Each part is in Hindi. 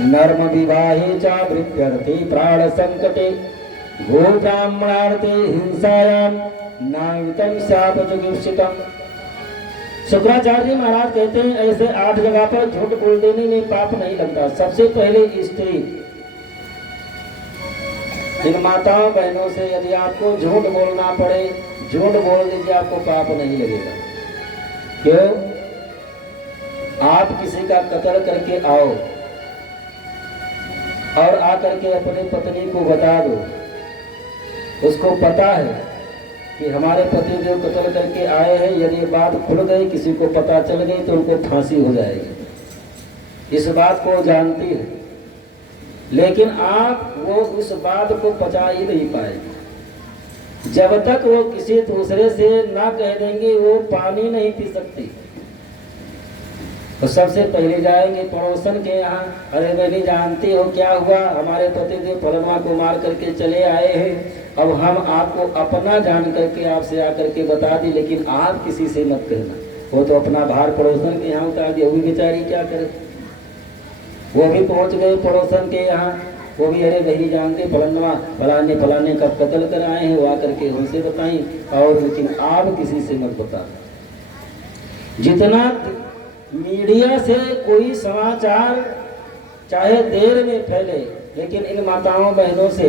नर्म विवाहे च वृत्त्यर्थे प्राण संकटे गो ब्राह्मणार्थे हिंसायाम नावितम शाप चिकित्सितम। शुक्राचार्य महाराज कहते हैं ऐसे 8 जगह पर झूठ बोल देने में पाप नहीं लगता। सबसे पहले स्त्री, इन माताओं बहनों से यदि आपको झूठ बोलना पड़े, झूठ बोल दीजिए, आपको पाप नहीं लगेगा। क्यों? आप किसी का कत्ल करके आओ और आकर के अपनी पत्नी को बता दो, उसको पता है कि हमारे पति जो कत्ल करके आए हैं, यदि बात खुल गई, किसी को पता चल गई तो उनको फांसी हो जाएगी, इस बात को जानती है। लेकिन आप वो उस बात को पचा ही नहीं पाएंगे। जब तक वो किसी दूसरे से ना कह देंगे वो पानी नहीं पी सकती, तो सबसे पहले जाएंगे पड़ोसन के यहाँ, अरे मैंने जानती हो क्या हुआ, हमारे पतिदेव फलनवा को मार करके चले आए हैं, अब हम आपको अपना जान करके आपसे आकर के बता दी, लेकिन आप किसी से मत कहना। वो तो अपना भार पड़ोसन के यहाँ उतार दिया, वो भी बेचारी क्या करे। वो भी पहुंच गए पड़ोसन के यहाँ, वो भी अरे वही जानते फलनवा फलाने का कत्ल कर आए हैं, वो आकर के हमसे बताई, और लेकिन आप किसी से मत बता। जितना मीडिया से कोई समाचार चाहे देर में फैले, लेकिन इन माताओं बहनों से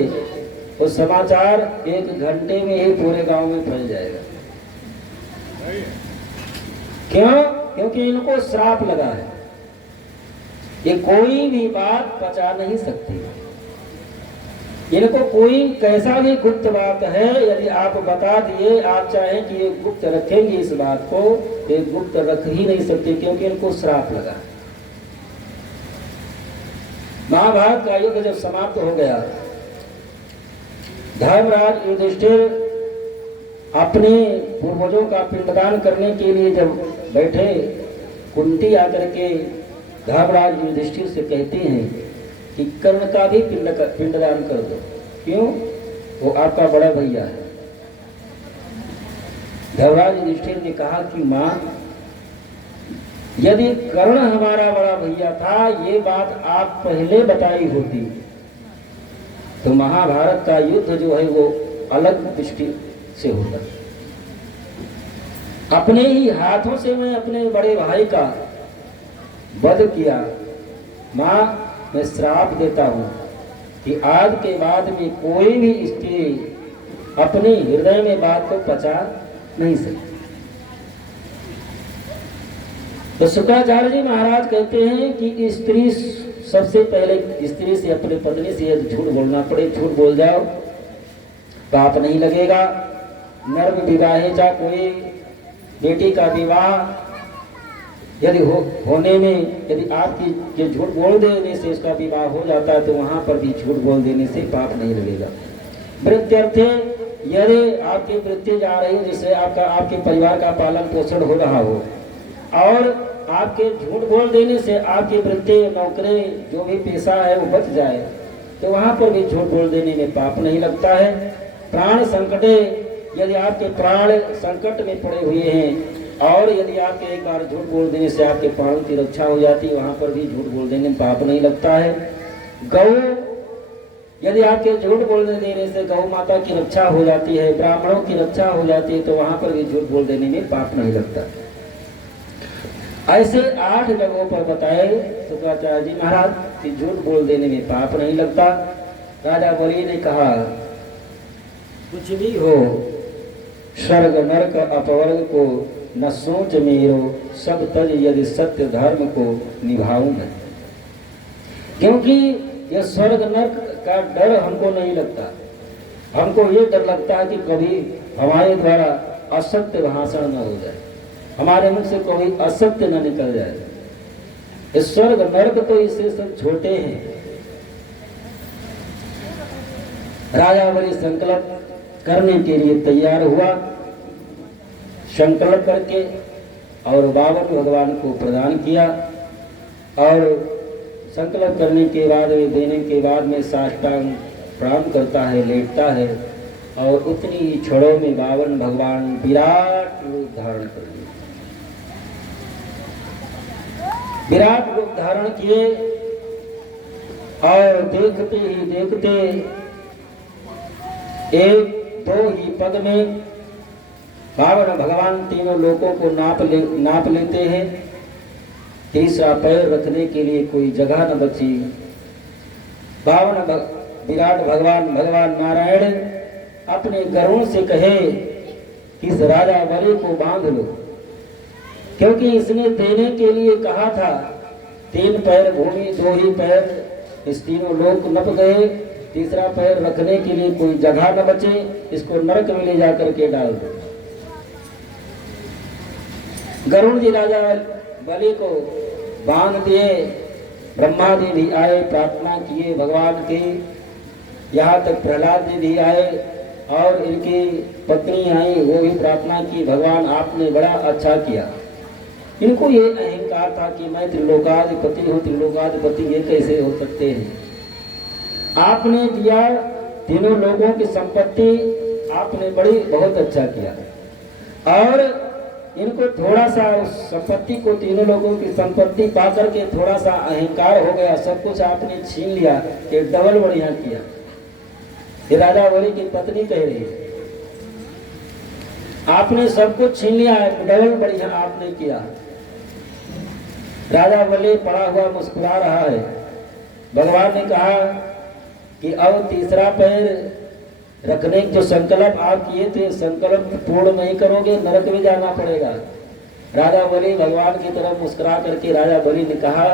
वो समाचार 1 घंटे में ही पूरे गांव में फैल जाएगा। क्यों? क्योंकि इनको श्राप लगा है, ये कोई भी बात पचा नहीं सकती। इनको कोई कैसा भी गुप्त बात है, यदि आप बता दिए, आप चाहें कि ये गुप्त रखेंगे इस बात को, ये गुप्त रख ही नहीं सकते, क्योंकि इनको श्राप लगा। महाभारत का युद्ध जब समाप्त हो गया, धर्मराज युधिष्ठिर अपने पूर्वजों का पिंडदान करने के लिए जब बैठे, कुंती आकर के धर्मराज युधिष्ठिर से कहते हैं कि कर्ण का भी पिंडदान कर दो। क्यों? वो आपका बड़ा भैया है। धर्मराज युधिष्ठिर ने कहा कि मां, यदि कर्ण हमारा बड़ा भैया था, ये बात आप पहले बताई होती तो महाभारत का युद्ध जो है वो अलग दृष्टि से होता। अपने ही हाथों से मैं अपने बड़े भाई का वध किया। मां, मैं श्राप देता हूं कि आज के बाद में कोई भी स्त्री अपने हृदय में बात को पचा नहीं सकती। तो शुक्राचार्य जी महाराज कहते हैं कि स्त्री, सबसे पहले स्त्री से, अपने पत्नी से यदि झूठ बोलना पड़े, झूठ बोल जाओ, पाप नहीं लगेगा। नर्म विवाहे जा, कोई बेटी का विवाह यदि होने में यदि आपकी के झूठ बोल देने से उसका विवाह हो जाता है, तो वहां पर भी झूठ बोल देने से पाप नहीं लगेगा। वृत्त्यर्थे, यदि आपकी वृत्ति जा रही है जिससे आपके परिवार का पालन पोषण हो रहा हो, और आपके झूठ बोल देने से आपकी वृत्ति, नौकरी, जो भी पेशा है वो बच जाए, तो वहां पर भी झूठ बोल देने में पाप नहीं लगता है। प्राण संकटे, यदि आपके प्राण संकट में पड़े हुए हैं और यदि आपके एक बार झूठ बोल देने से आपके प्राणों की रक्षा हो जाती है, वहां पर भी झूठ बोल देने में पाप नहीं लगता है। गौ, यदि आपके झूठ बोल देने से गौ माता की रक्षा हो जाती है, ब्राह्मणों की रक्षा हो जाती है, तो वहां पर भी झूठ बोल देने में पाप नहीं लगता। ऐसे 8 जगहों पर बताए शुक्राचार्य जी महाराज कि झूठ बोल देने में पाप नहीं लगता। राजा बलि ने कहा, कुछ भी हो, स्वर्ग नरक अपवर्ग को न सोच मेरो, सब तज यदि सत्य धर्म को निभाऊं मैं। क्योंकि यह स्वर्ग नरक का डर हमको नहीं लगता, हमको ये डर लगता है कि कभी हमारे द्वारा असत्य भाषण न हो जाए, हमारे मुख से कोई असत्य न निकल जाए। इस स्वर्ग नरक तो इससे सब छोटे हैं। राजा बलि संकल्प करने के लिए तैयार हुआ, संकल्प करके और 52 भगवान को प्रदान किया, और संकल्प करने के बाद, देने के बाद में साष्टांग प्रणाम करता है, लेटता है, और उतनी ही क्षणों में 52 भगवान विराट रूप धारण कर लिए। विराट रूप धारण किए और देखते ही देखते एक दो ही पद में पावन भगवान तीनों लोकों को नाप लेते हैं। तीसरा पैर रखने के लिए कोई जगह न बची। पावन विराट भगवान नारायण अपने गरुड़ से कहे कि इस राजा बलि को बांध लो, क्योंकि इसने देने के लिए कहा था। 3 पैर भूमि 2 ही पैर इस तीनों लोक नप गए। तीसरा पैर रखने के लिए कोई जगह न बचे, इसको नरक में ले जाकर के डाल दो। गरुड़ जी राजा बलि को बांध दिए। ब्रह्मा जी भी आए, प्रार्थना किए भगवान की। यहाँ तक प्रहलाद जी भी आए और इनकी पत्नी आई, वो भी प्रार्थना की, भगवान आपने बड़ा अच्छा किया। इनको ये अहंकार था कि मैं त्रिलोकाधिपति हूँ, त्रिलोकाधिपति ये कैसे हो सकते हैं। आपने दिया तीनों लोगों की संपत्ति, आपने बहुत अच्छा किया। और इनको थोड़ा सा उस संपत्ति को, तीनों लोगों की संपत्ति पाकर के थोड़ा सा अहंकार हो गया, सब कुछ आपने छीन लिया, ये डबल बढ़िया किया। ये राजा बलि की पत्नी कह रही है, आपने सब कुछ छीन लिया है, डबल बढ़िया आपने किया। राजा बलि पड़ा हुआ मुस्कुरा रहा है। भगवान ने कहा कि अब तीसरा पैर रखने जो संकल्प आप किए थे, संकल्प पूर्ण नहीं करोगे, नरक में जाना पड़ेगा। राजा बलि भगवान की तरफ मुस्कुरा करके राजा बलि ने कहा,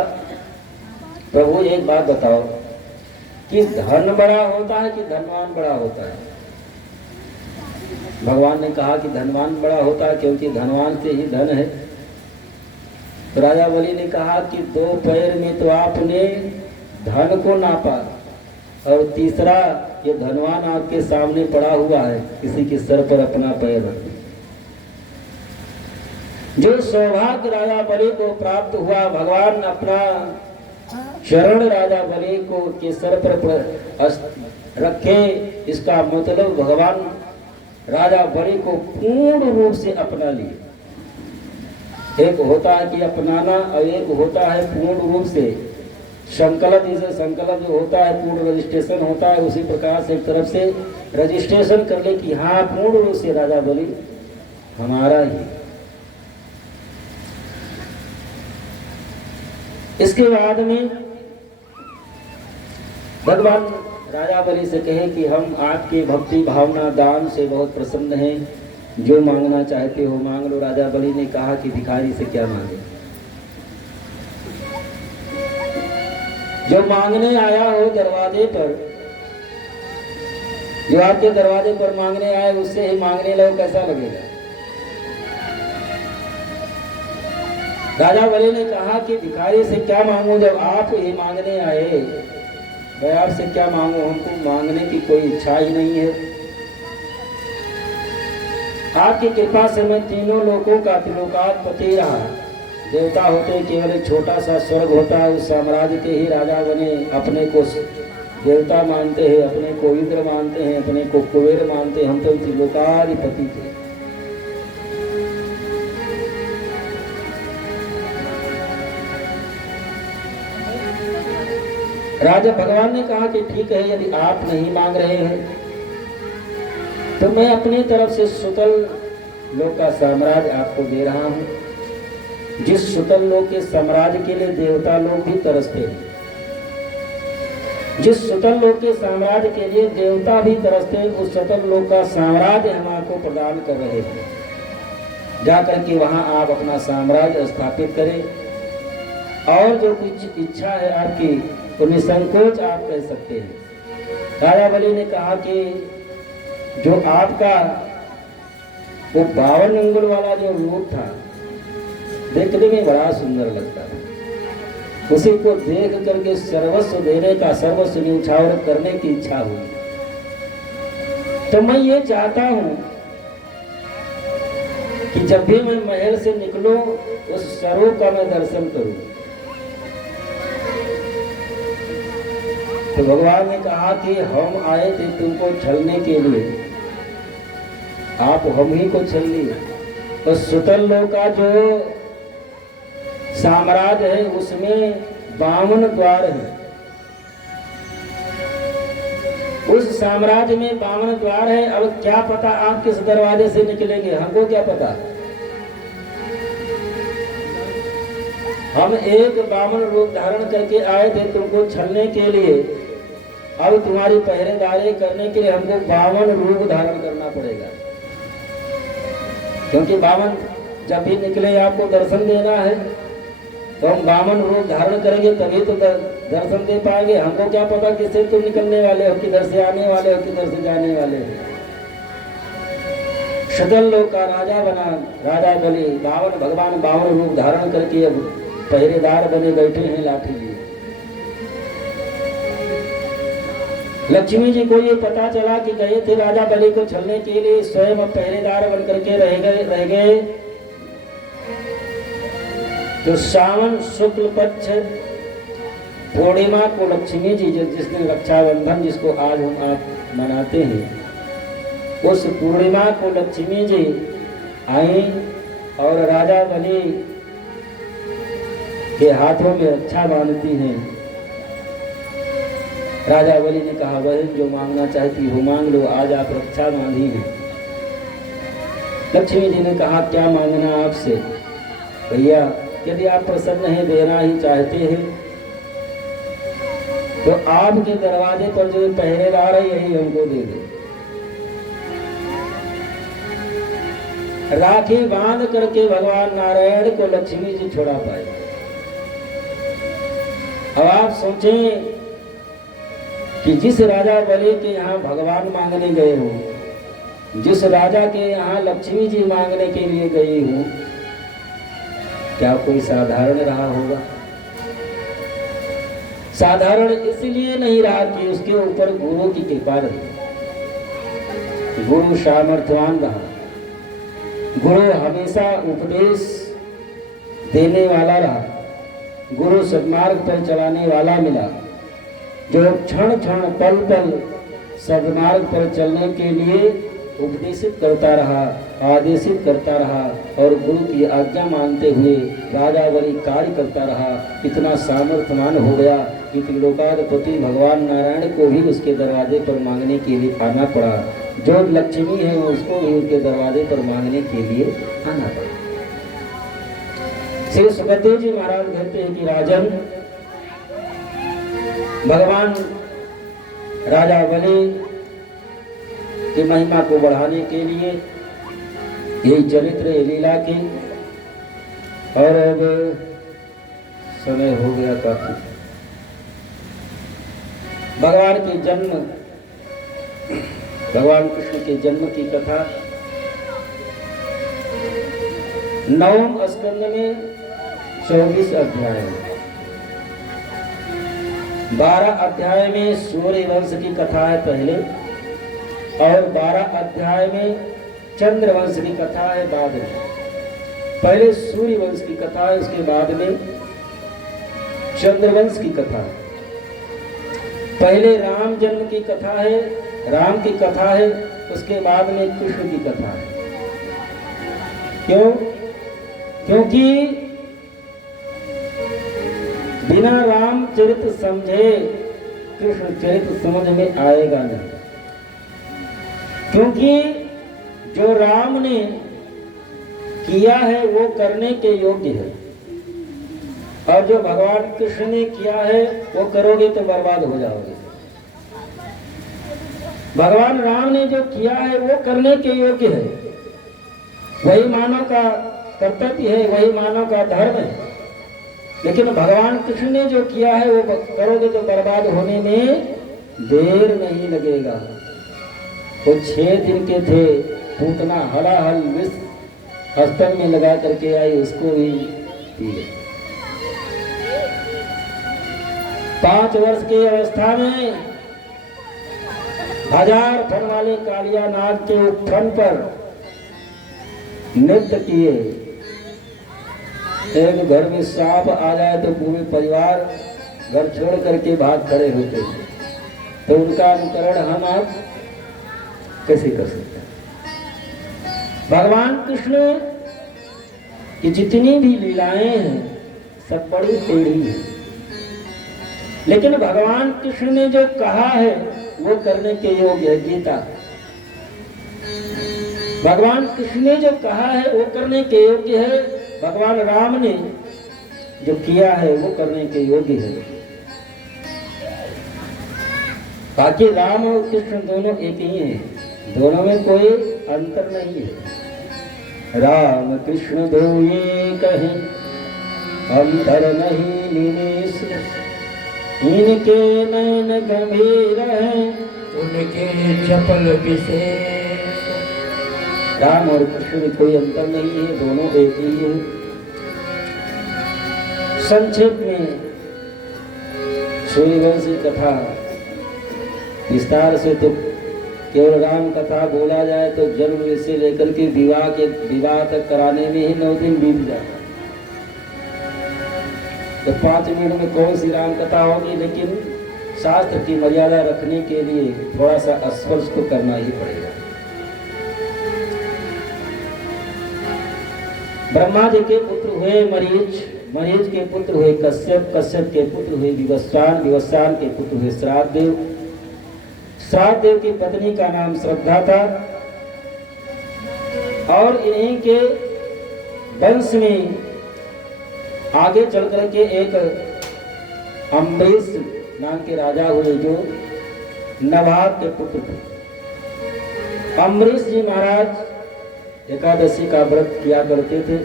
प्रभु एक बात बताओ कि धन बड़ा होता है कि धनवान बड़ा होता है। भगवान ने कहा कि धनवान बड़ा होता है, क्योंकि धनवान से ही धन है। तो राजा बलि ने कहा कि 2 पैर में तो आपने धन को नापा, और तीसरा ये धनवान आपके सामने पड़ा हुआ है, किसी के सर पर अपना पैर रख। जो सौभाग्य राजा बलि को प्राप्त हुआ, भगवान अपना शरण राजा बलि को के सर पर रखे, इसका मतलब भगवान राजा बलि को पूर्ण रूप से अपना लिए। एक होता है कि अपनाना और एक होता है पूर्ण रूप से संकल्प। जैसे संकल्प जो होता है पूर्ण रजिस्ट्रेशन होता है, उसी प्रकार से एक तरफ से रजिस्ट्रेशन कर ले कि हाँ पूर्ण रूप से राजा बलि हमारा ही। इसके बाद में भगवान राजा बलि से कहे कि हम आपके भक्ति भावना दान से बहुत प्रसन्न हैं, जो मांगना चाहते हो मांग लो। राजा बलि ने कहा कि भिखारी से क्या मांगे, जो मांगने आया हो दरवाजे पर, जो आपके दरवाजे पर मांगने आए उससे ही मांगने लगो, कैसा लगेगा। राजा बलि ने कहा कि भिखारी से क्या मांगू, जब आप ही मांगने आए, मैं आपसे क्या मांगू, हमको मांगने की कोई इच्छा ही नहीं है। आपकी कृपा से मैं तीनों लोकों का त्रिलोकाधिपति रहा। देवता होते केवल एक छोटा सा स्वर्ग होता है, उस साम्राज्य के ही राजा बने। अपने को देवता मानते हैं, अपने को इंद्र मानते हैं, अपने को कुबेर मानते हैं। हम तो त्रिलोकाधिपति थे। राजा भगवान ने कहा कि ठीक है, यदि आप नहीं मांग रहे हैं तो मैं अपनी तरफ से सुतल लोक का साम्राज्य आपको दे रहा हूं। जिस सुतल लोक के साम्राज्य के लिए देवता लोग भी तरसते हैं, जिस सुतल लोक के साम्राज्य के लिए देवता भी तरसते हैं, उस सुतल लोक का साम्राज्य हम आपको प्रदान कर रहे हैं। जाकर के वहां आप अपना साम्राज्य स्थापित करें, और जो कुछ इच्छा है आपकी तो निसंकोच आप कह सकते हैं। राजा बलि ने कहा कि जो आपका वो 52 अंगुल वाला जो रूप था, देखने में बड़ा सुंदर लगता है। उसी को देख करके सर्वस्व देने का, सर्वस्व न्यौछावर करने की इच्छा हुई। तो मैं ये चाहता हूं कि जब भी मैं महल से निकलूं, उस स्वरूप का मैं दर्शन करूं। तो भगवान ने कहा कि हम आए थे तुमको छलने के लिए, आप हम ही को छल लिए। तो सुतल लोक का जो साम्राज्य है उसमें 52 द्वार है। उस साम्राज्य में 52 द्वार है। अब क्या पता आप किस दरवाजे से निकलेंगे, हमको क्या पता। हम एक 52 रूप धारण करके आए थे तुमको छलने के लिए, अब तुम्हारी पहरेदारी करने के लिए हमको 52 रूप धारण करना पड़ेगा, क्योंकि 52 जब भी निकले आपको दर्शन देना है, तो हम 52 रूप धारण करेंगे तभी तो दर्शन दे पाएंगे। हमको क्या पता किससे तुम निकलने वाले हो, किधर से आने वाले हो, किधर से जाने वाले हो। सकल लोक का राजा बना राजा बलि, 52 भगवान 52 रूप धारण करके अब पहरेदार बने बैठे हैं लाठी लिए। लक्ष्मी जी को ये पता चला कि गए थे राजा बलि को छलने के लिए, स्वयं अब पहरेदार बन करके रह गए। तो सावन शुक्ल पक्ष पूर्णिमा को लक्ष्मी जी जिस दिन रक्षाबंधन जिसको आज हम आप मनाते हैं, उस पूर्णिमा को लक्ष्मी जी आई और राजा बलि के हाथों में रक्षा बांधती हैं। राजा बलि ने कहा, बहन जो मांगना चाहती हो मांग लो, आज आप रक्षा बांधी हैं। लक्ष्मी जी ने कहा, क्या मांगना आपसे भैया, यदि आप प्रसन्न हैं, देना ही चाहते हैं, तो आपके दरवाजे पर जो पहरेदार है यही हमको दे दो। राखी बांध करके भगवान नारायण को लक्ष्मी जी छोड़ा पाए। अब आप सोचें कि जिस राजा बलि के यहाँ भगवान मांगने गए हो, जिस राजा के यहाँ लक्ष्मी जी मांगने के लिए गई हो, क्या कोई साधारण रहा होगा? साधारण इसलिए नहीं रहा कि उसके ऊपर गुरु की कृपा रही। गुरु सामर्थ्यवान रहा, गुरु हमेशा उपदेश देने वाला रहा, गुरु सन्मार्ग पर चलाने वाला मिला, जो क्षण क्षण पल पल सन्मार्ग पर चलने के लिए उपदेशित करता रहा, आदेशित करता रहा और गुरु की आज्ञा मानते हुए राजा बलि कार्य करता रहा। इतना सामर्थ्यवान हो गया कि त्रिलोकाधिपति भगवान नारायण को भी उसके दरवाजे पर मांगने के लिए आना पड़ा। जो लक्ष्मी है उसको भी उसके दरवाजे पर मांगने के लिए आना पड़ा। श्री सुखदेव जी महाराज कहते हैं कि राजन, भगवान राजा बलि की महिमा को बढ़ाने के लिए यही चरित्र लीला की। और अब समय हो गया काफी। भगवान के जन्म, भगवान कृष्ण के जन्म की कथा 9वें स्कंद में 24 अध्याय, 12 अध्याय में सूर्य वंश की कथा है पहले, और 12 अध्याय में चंद्रवंश की कथा है बाद में। पहले सूर्य वंश की कथा है, उसके बाद में चंद्रवंश की कथा है। पहले राम जन्म की कथा है, राम की कथा है, उसके बाद में कृष्ण की कथा है। क्यों? क्योंकि बिना राम चरित्र समझे कृष्ण चरित्र समझ में आएगा नहीं। क्योंकि जो राम ने किया है वो करने के योग्य है, और जो भगवान कृष्ण ने किया है वो करोगे तो बर्बाद हो जाओगे। भगवान राम ने जो किया है वो करने के योग्य है, वही मानव का कर्तव्य है, वही मानव का धर्म है। लेकिन भगवान कृष्ण ने जो किया है वो करोगे तो बर्बाद होने में देर नहीं लगेगा। वो 6 दिन के थे, पूतना हलाहल विष हस्तन में लगा करके आई, उसको भी पी गए। 5 वर्ष की अवस्था में 1000 फन वाले कालिया नाग के उत्थान पर नृत्य किए। एक घर में सांप आ जाए तो पूरे परिवार घर छोड़ करके भाग खड़े होते, तो उनका अनुकरण हम आप कैसे कर सकते हैं? भगवान कृष्ण की जितनी भी लीलाएं हैं सब बड़ी टेढ़ी हैं, लेकिन भगवान कृष्ण ने जो कहा है वो करने के योग्य है। गीता भगवान कृष्ण ने जो कहा है वो करने के योग्य है, भगवान राम ने जो किया है वो करने के योग्य है। बाकी राम और कृष्ण दोनों एक ही हैं, दोनों में कोई अंतर नहीं है। राम कृष्ण दो एक है, अंतर नहीं निमेष, इनके नयन गंभीर हैं, उनके चपल विशेष। राम और कृष्ण में कोई अंतर नहीं है, दोनों एक ही है। संक्षेप में सूर्यवंशी कथा विस्तार से तो केवल राम कथा बोला जाए तो जन्म से लेकर के विवाह तक कराने में ही 9 दिन बीत जाता। तो 5 मिनट में कौन सी राम कथा होगी, लेकिन शास्त्र की मर्यादा रखने के लिए थोड़ा सा स्पर्श तो करना ही पड़ेगा। ब्रह्मा जी के पुत्र हुए मरीच, मरीच के पुत्र हुए कश्यप, कश्यप के पुत्र हुए विवस्वान, विवस्वान के पुत्र हुए श्राद्धदेव, श्राद्धदेव की पत्नी का नाम श्रद्धा था। और इन्हीं के वंश में आगे चल करके एक अम्बरीश नाम के राजा हुए जो नवाब के पुत्र थे। अम्बरीश जी महाराज एकादशी का व्रत किया करते थे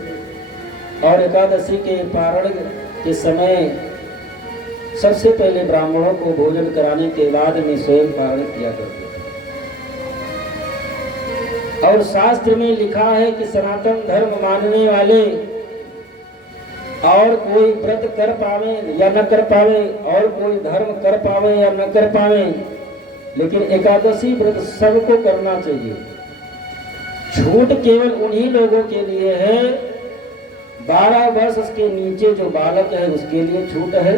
और एकादशी के पारण के समय सबसे पहले ब्राह्मणों को भोजन कराने के बाद में स्वयं पारण किया करते थे। और शास्त्र में लिखा है कि सनातन धर्म मानने वाले और कोई व्रत कर पावे या न कर पावे, और कोई धर्म कर पावे या न कर पावे, लेकिन एकादशी व्रत सबको करना चाहिए। छूट केवल उन्हीं लोगों के लिए है, 12 वर्ष के नीचे जो बालक है उसके लिए छूट है,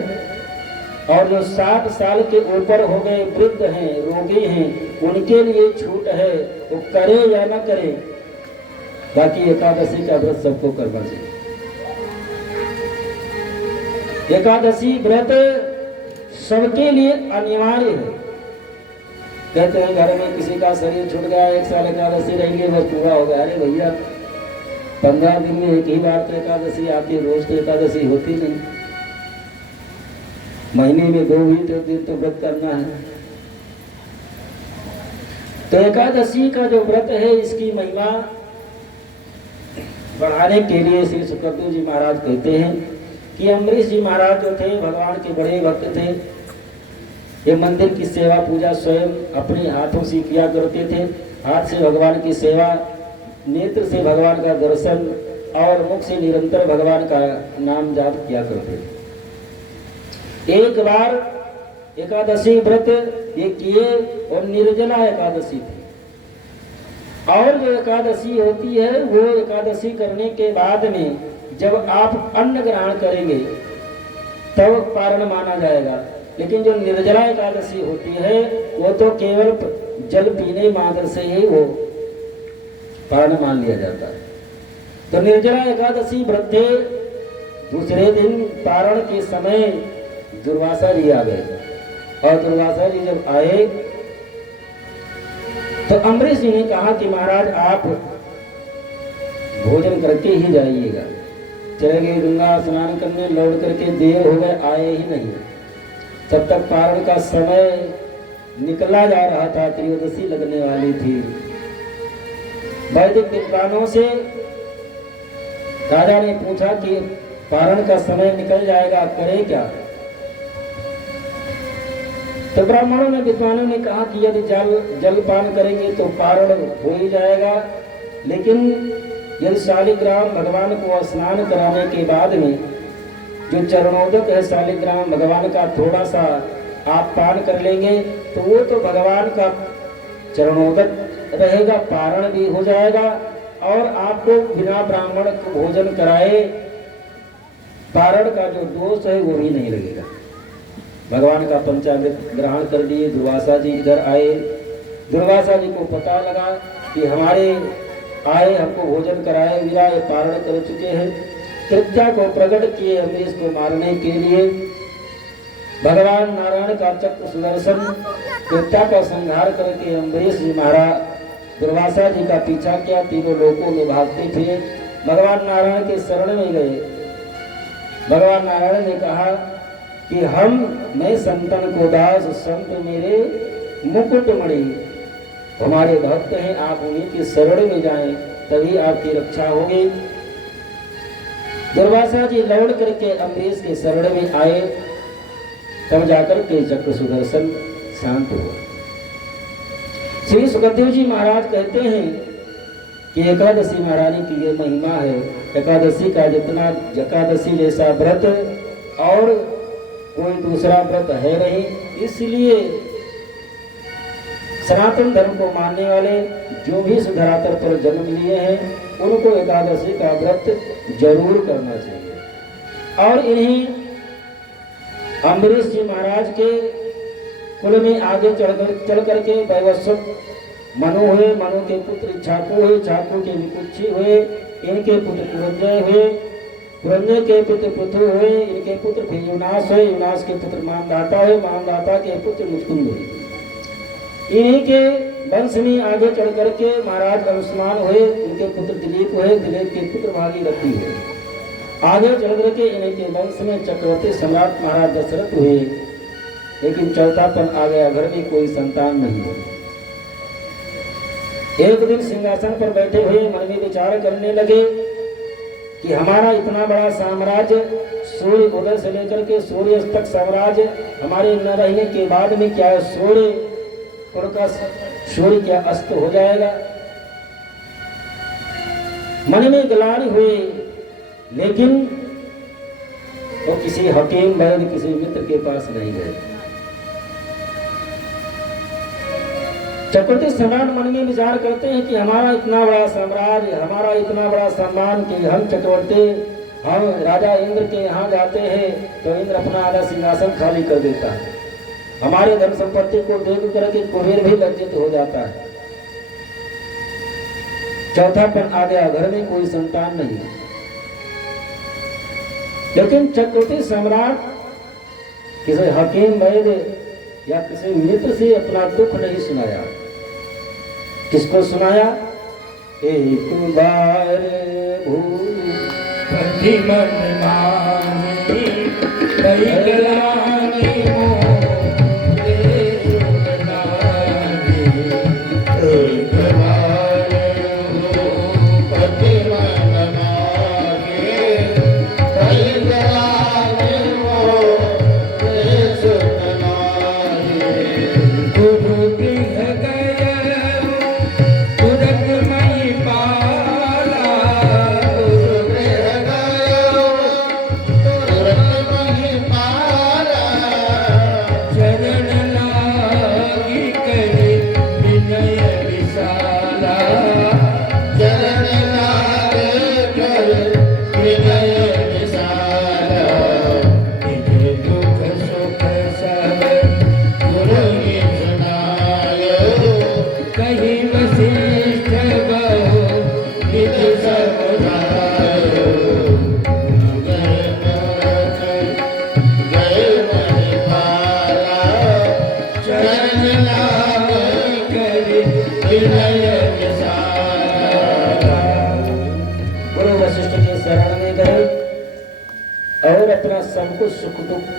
और जो 60 साल के ऊपर हो गए वृद्ध हैं, रोगी हैं, उनके लिए छूट है, वो करे या न करे। बाकी एकादशी का व्रत सबको करना चाहिए। एकादशी व्रत सबके लिए अनिवार्य है। कहते हैं घर में किसी का शरीर छूट गया, 1 साल एकादशी रहेंगे बस पूरा हो गया। अरे भैया 15 दिन में एक ही बार तो एकादशी आती है, रोज तो एकादशी होती नहीं। महीने में 2 ही दिन तो व्रत करना है। तो एकादशी का जो व्रत है इसकी महिमा बढ़ाने के लिए श्री सुखदेव जी महाराज कहते हैं कि अम्बरीश जी महाराज जो थे भगवान के बड़े भक्त थे। ये मंदिर की सेवा पूजा स्वयं अपने हाथों से किया करते थे। हाथ से भगवान की सेवा, नेत्र से भगवान का दर्शन और मुख से निरंतर भगवान का नाम जाप किया करते थे। एक बार एकादशी व्रत ये किए और निर्जला एकादशी थी। और जो एकादशी होती है वो एकादशी करने के बाद में जब आप अन्न ग्रहण करेंगे तब पारण माना जाएगा, लेकिन जो निर्जला एकादशी होती है वो तो केवल जल पीने मात्र से ही वो पारण मान लिया जाता है। तो निर्जला एकादशी व्रत थे। दूसरे दिन पारण के समय दुर्वासा जी आ गए, और दुर्वासा जी जब आए तो अम्बरीश जी ने कहा कि महाराज आप भोजन करके ही जाइएगा। चले गए गंगा स्नान करने, लौट करके देर हो गए, आए ही नहीं। तब तक पारण का समय निकला जा रहा था, त्रयोदशी लगने वाली थी। वैदिक विद्वानों से राजा ने पूछा कि पारण का समय निकल जाएगा, करें क्या? तो ब्राह्मणों ने विद्वानों ने कहा कि यदि जलपान करेंगे तो पारण हो ही जाएगा, लेकिन यदि शालिग्राम भगवान को स्नान कराने के बाद में जो चरणोदक है शालिग्राम भगवान का थोड़ा सा आप पान कर लेंगे तो वो तो भगवान का चरणोदक रहेगा, पारण भी हो जाएगा, और आपको बिना ब्राह्मण को भोजन कराए पारण का जो दोष है वो भी नहीं लगेगा। भगवान का पंचामृत ग्रहण कर लिए। दुर्वासा जी इधर आए। दुर्वासा जी को पता लगा कि हमारे आए हमको भोजन कराए बिना ये पारण कर चुके हैं। कृत्या को प्रकट किए अम्बरीश को मारने के लिए। भगवान नारायण का चक्र सुदर्शन देवता का संहार करके अम्बरीश जी महाराज दुर्वासा जी का पीछा किया, तीनों लोकों में भागते थे, भगवान नारायण के शरण में गए। भगवान नारायण ने कहा कि मैं संतन को दास, संत मेरे मुकुटमणि, हमारे भक्त हैं, आप उन्हीं की शरण में जाएं, तभी आपकी रक्षा होगी। दुर्वासा जी लौट करके अम्बरीश के शरण में आए, तब जाकर के चक्र सुदर्शन शांत हुआ। श्री सुखदेव जी महाराज कहते हैं कि एकादशी महारानी की ये महिमा है, एकादशी का जितना एकादशी जैसा व्रत और कोई दूसरा व्रत है नहीं, इसलिए सनातन धर्म को मानने वाले जो भी इस धरातल पर जन्म लिए हैं उनको एकादशी का व्रत जरूर करना चाहिए। और इन्हीं अम्बरीश जी महाराज के कुल में आगे चल करके वैवस्वत मनु हुए, मनु के पुत्र इक्ष्वाकु हुए, इक्ष्वाकु के विकुक्षी हुए, इनके पुत्र पुरंजय हुए, पुरंजय के पुत्र पृथु हुए, इनके पुत्र फिर युनास हुए, युनास के पुत्र मानदाता हुए, मानदाता के पुत्र मुचकुंद हुए। इन्हीं के वंश में आगे चढ़ करके महाराज अंशुमान हुए, इनके पुत्र दिलीप हुए, दिलीप के पुत्र भागीरथी हुए। आगे चल करके इन्हीं के वंश में चक्रवर्ती सम्राट महाराज दशरथ हुए, लेकिन चौथापन आ गया, घर में कोई संतान नहीं हुई। एक दिन सिंहासन पर बैठे हुए मन में विचार करने लगे कि हमारा इतना बड़ा साम्राज्य, सूर्य उदय से लेकर के सूर्य तक साम्राज्य हमारे न रहने के बाद में क्या सूर्य क्या अस्त हो जाएगा। मन में ग्लानि हुई, लेकिन वो किसी हकीम वैद्य, किसी मित्र के पास नहीं गए। चक्रवर्ती सम्राट मन में विचार करते हैं कि हमारा इतना बड़ा साम्राज्य, हमारा इतना बड़ा सम्मान कि हम चक्रवर्ती, हम राजा इंद्र के यहाँ जाते हैं तो इंद्र अपना आधा सिंहासन खाली कर देता है। हमारे धन संपत्ति को देख करके कुबेर भी लज्जित हो जाता है। चौथापन आ गया, घर में कोई संतान नहीं। लेकिन चक्रवर्ती सम्राट किसी हकीम वैद्य या किसी मित्र से अपना दुख नहीं सुनाया। किसको सुनाया? एक बार भूपति मन मानी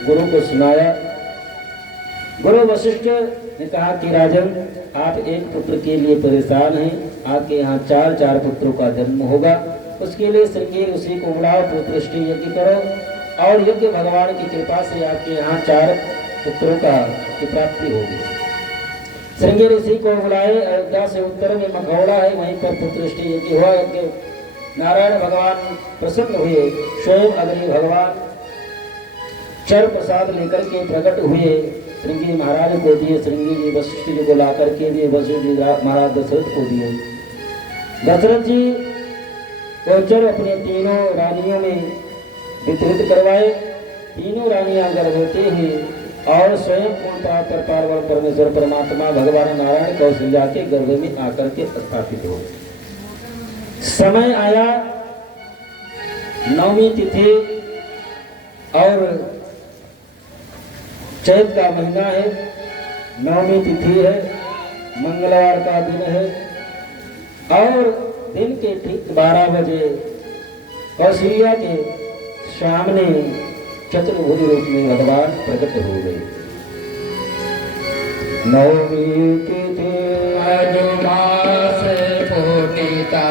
गुरु को सुनाया। गुरु वशिष्ठ ने कहा कि राजन, आप एक पुत्र के लिए परेशान हैं, आपके यहाँ चार पुत्रों का जन्म होगा। उसके लिए श्रृंगी ऋषि को बुलाओ, पुत्रष्टि यज्ञ करो और यज्ञ भगवान की कृपा से आपके यहाँ 4 पुत्रों की प्राप्ति होगी। श्रृंगी ऋषि को बुलाए, अयोध्या से उत्तर में मखौड़ा है, वहीं पर पुत्रष्टि यज्ञ हुआ। यज्ञ नारायण भगवान प्रसन्न हुए, स्वयं अग्नि भगवान क्षर प्रसाद लेकर के प्रकट हुए, श्रृंगी महाराज को दिए, श्रृंगी जी वशिष्ठ जी को ला करके दिए, वशिष्ठ जी महाराज दशरथ को दिए। दशरथ जी गोचर अपने तीनों रानियों में वितरित करवाए। तीनों रानियां गर्भवती हुई और स्वयं पार्वण परमेश्वर परमात्मा भगवान नारायण कौशल्या के गर्भ में आकर के स्थापित हो। समय आया, नवमी तिथि और चैत का महीना है, नवमी तिथि है, मंगलवार का दिन है और दिन के ठीक 12 बजे कौशल्या के सामने चतुर्भुज रूप में भगवान प्रकट हो गए। नवमी तिथि अनुमास पूर्णिता